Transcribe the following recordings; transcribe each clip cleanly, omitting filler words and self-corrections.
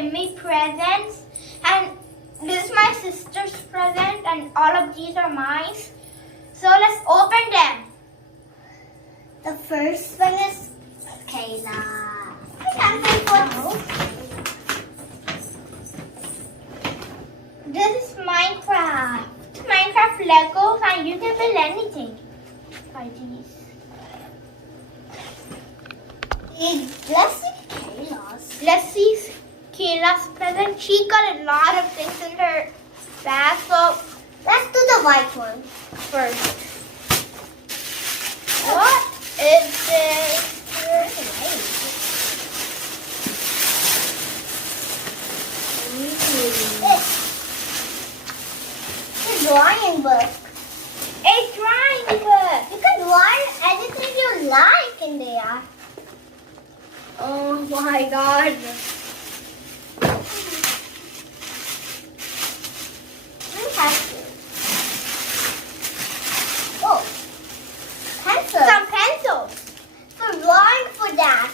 give me presents, and this is my sister's present, and all of these are mine. So let's open them. The first one is Kayla. This is Minecraft. Minecraft Legos, and you can build anything by these. Let's see Kayla's. Let's see Kayla's present. She got a lot of things in her bag, so Let's do the white one. first. What is this? It's a drawing book. A drawing book. You can draw anything you like in there. Oh my god. Oh, pencils. Some pencils. For drawing for that.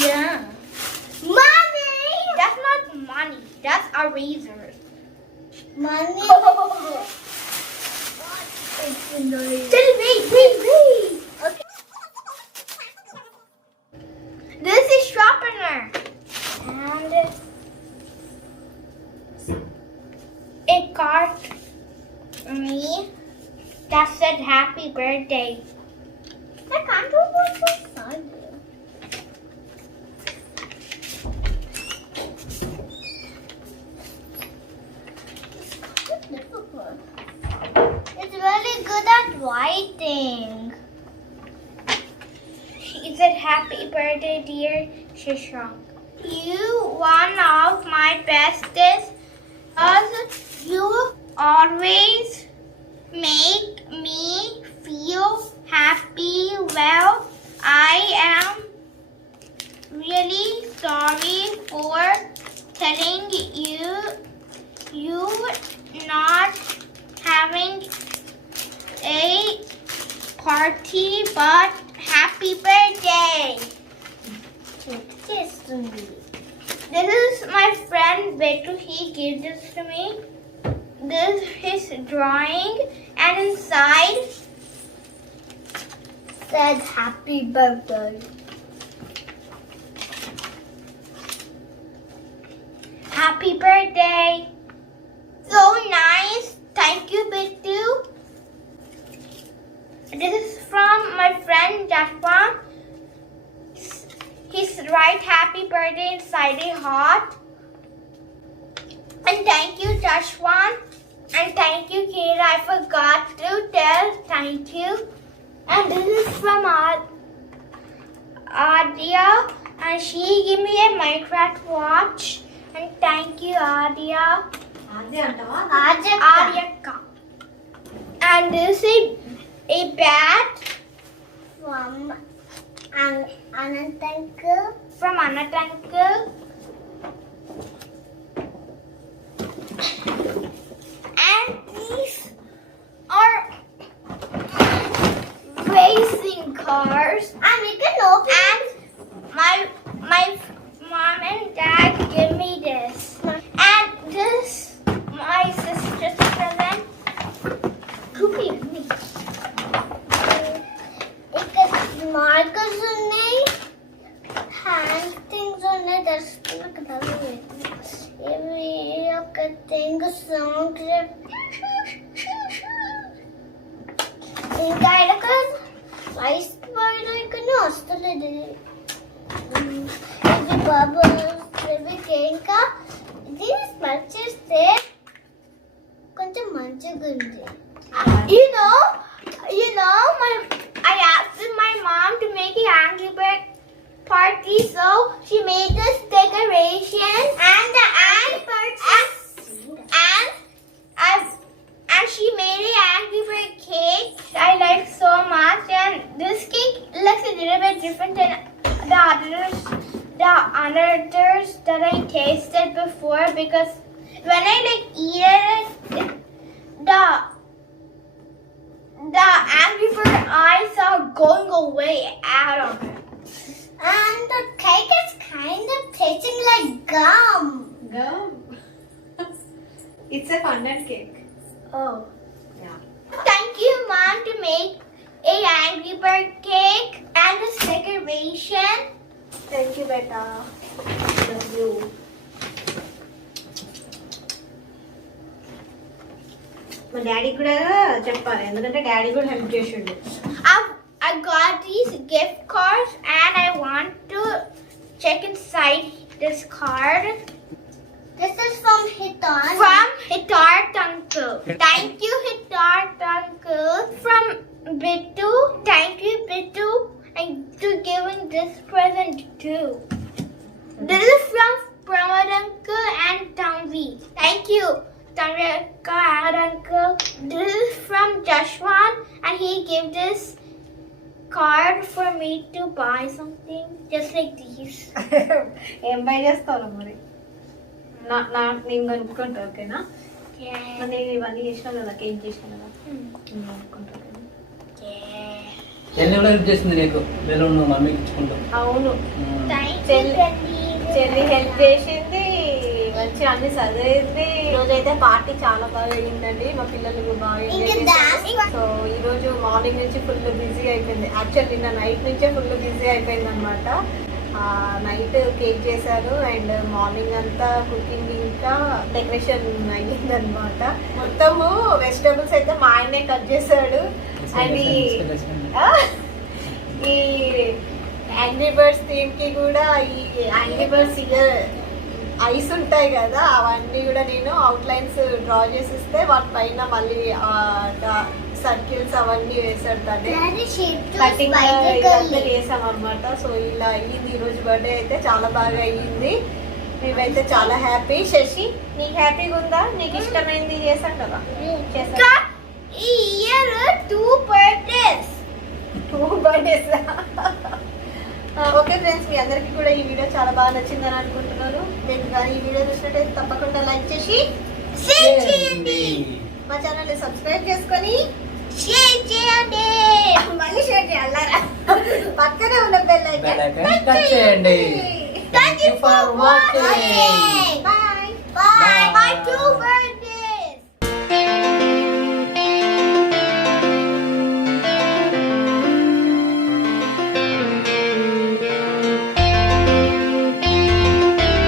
Yeah. Money. That's not money. That's erasers. Money. Wait. Okay. This is sharpener. And a card for me that said happy birthday. I can't do what's inside there. It's difficult. It's really good at writing. She said happy birthday dear Shashank. You one of my bestest, as you always make me feel happy. Well, I am really sorry for telling you not having a party, but happy birthday. Take this to me. This is my friend Betu. He gave this to me. This is his drawing, and inside Said happy birthday. happy birthday. So nice. Thank you, Betu. This is from my friend Joshua. He's write happy birthday inside a heart. And thank you, Joshua. And thank you, Kira. I forgot to tell thank you. And this is from Adia. And she gave me a Minecraft watch. And thank you, Adia. Adia. And this is a bat From Anant uncle. from Anat uncle. And these are racing cars. And we can open And my mom and dad give me this. And this my sister's present. Cookie with me. it. Markers on it. Hand things on it. That's every thing sound. ఇంకా rice వస్తుంది ఇది bubbles ఇవి ఇంకా ఇది smell చేస్తే కొంచెం మంచిగా ఉంది. You know, I asked my mom to make an Angry Bird party, so she made this decoration and the Angry Birds and she made an Angry Bird cake. I like so much, and this cake looks a little bit different than the other burgers that I tasted before because when I eat it, the Angry Bird eyes are going away out of it. And the cake is kind of tasting like gum. Gum. It's a fondant cake. Oh. Yeah. Thank you, Mom, to make a Angry Bird cake and this decoration. Thank you, beta. Love you. మా daddy కూడా చెప్పాలి ఎందుకంటే daddy కూడా help చేసిండు. I got these gift cards and I want to check inside this card. This is from Hitan. From Hitart Uncle. Thank you, Hitart Uncle. From Bittu. Thank you, Bittu. And to giving this present too. This is from Pramod Uncle and Tanvi. Thank you, Tanvi and Uncle. This is from Jashwan and he gave this card for me to buy something just like these. ఏం by చేస్తావు మరి? నేను కనుక్కుంటా, ఓకేనా? మరి నేను ఇవన్నీ చేసినా కదా, కేక్ చేసినా కదా, నేను కనుక్కుంటా. చెల్లి కూడా హెల్ప్ చేసింది నీకు, బెలూన్ మమ్మీకి ఇచ్చుకుంటాం. అవును, చెల్లి హెల్ప్ చేసింది, మంచి అన్ని చదివింది. ఈరోజైతే పార్టీ చాలా బాగా అయ్యిందండి, మా పిల్లలు బాగా ఎంజాయ్ చేశారు. సో ఈరోజు మార్నింగ్ నుంచి ఫుల్ బిజీ అయిపోయింది. యాక్చువల్ నిన్న నైట్ నుంచే ఫుల్ బిజీ అయిపోయింది అనమాట. నైట్ కేక్ చేశారు అండ్ మార్నింగ్ అంతా కుకింగ్ ఇంకా డెకరేషన్ అయ్యింది అనమాట. మొత్తము వెజిటబుల్స్ అయితే మా ఆయనే కట్ చేశాడు. అండ్ ఈ యాంగ్రీ బర్డ్స్ థీమ్ కి కూడా ఈ యాంగ్రీ బర్డ్స్ ఐస్ ఉంటాయి కదా, అవన్నీ కూడా నేను అవుట్లైన్స్ డ్రా చేసిస్తే వాటి పైన మళ్ళీ సర్కిల్స్ అవన్నీ వేసాడు. కటింగ్ ఇదంతా చేసాం అనమాట. సో ఇలా అయ్యింది ఈరోజు బర్త్డే అయితే, చాలా బాగా అయ్యింది. మేమైతే చాలా హ్యాపీ. శశి, నీకు హ్యాపీగా ఉందా? నీకు ఇష్టమైంది చేసాం కదా, చేసాం. ఈ ఇయర్ 2 birthdays. ఓకే ఫ్రెండ్స్, మీ అందరికీ కూడా ఈ వీడియో చాలా బాగా నచ్చిందని అనుకుంటున్నాను. మీకు కానీ ఈ వీడియో చూసినట్టయితే తప్పకుండా లైక్ చేసి షేర్ చేయండి. మా ఛానల్ని సబ్స్క్రైబ్ చేసుకొని షేర్ చేయండి. మళ్ళీ షేర్ చేయాలరా, పక్కనే ఉన్న బెల్ ఐకాన్ టచ్ చేయండి. Thank you for watching. Bye.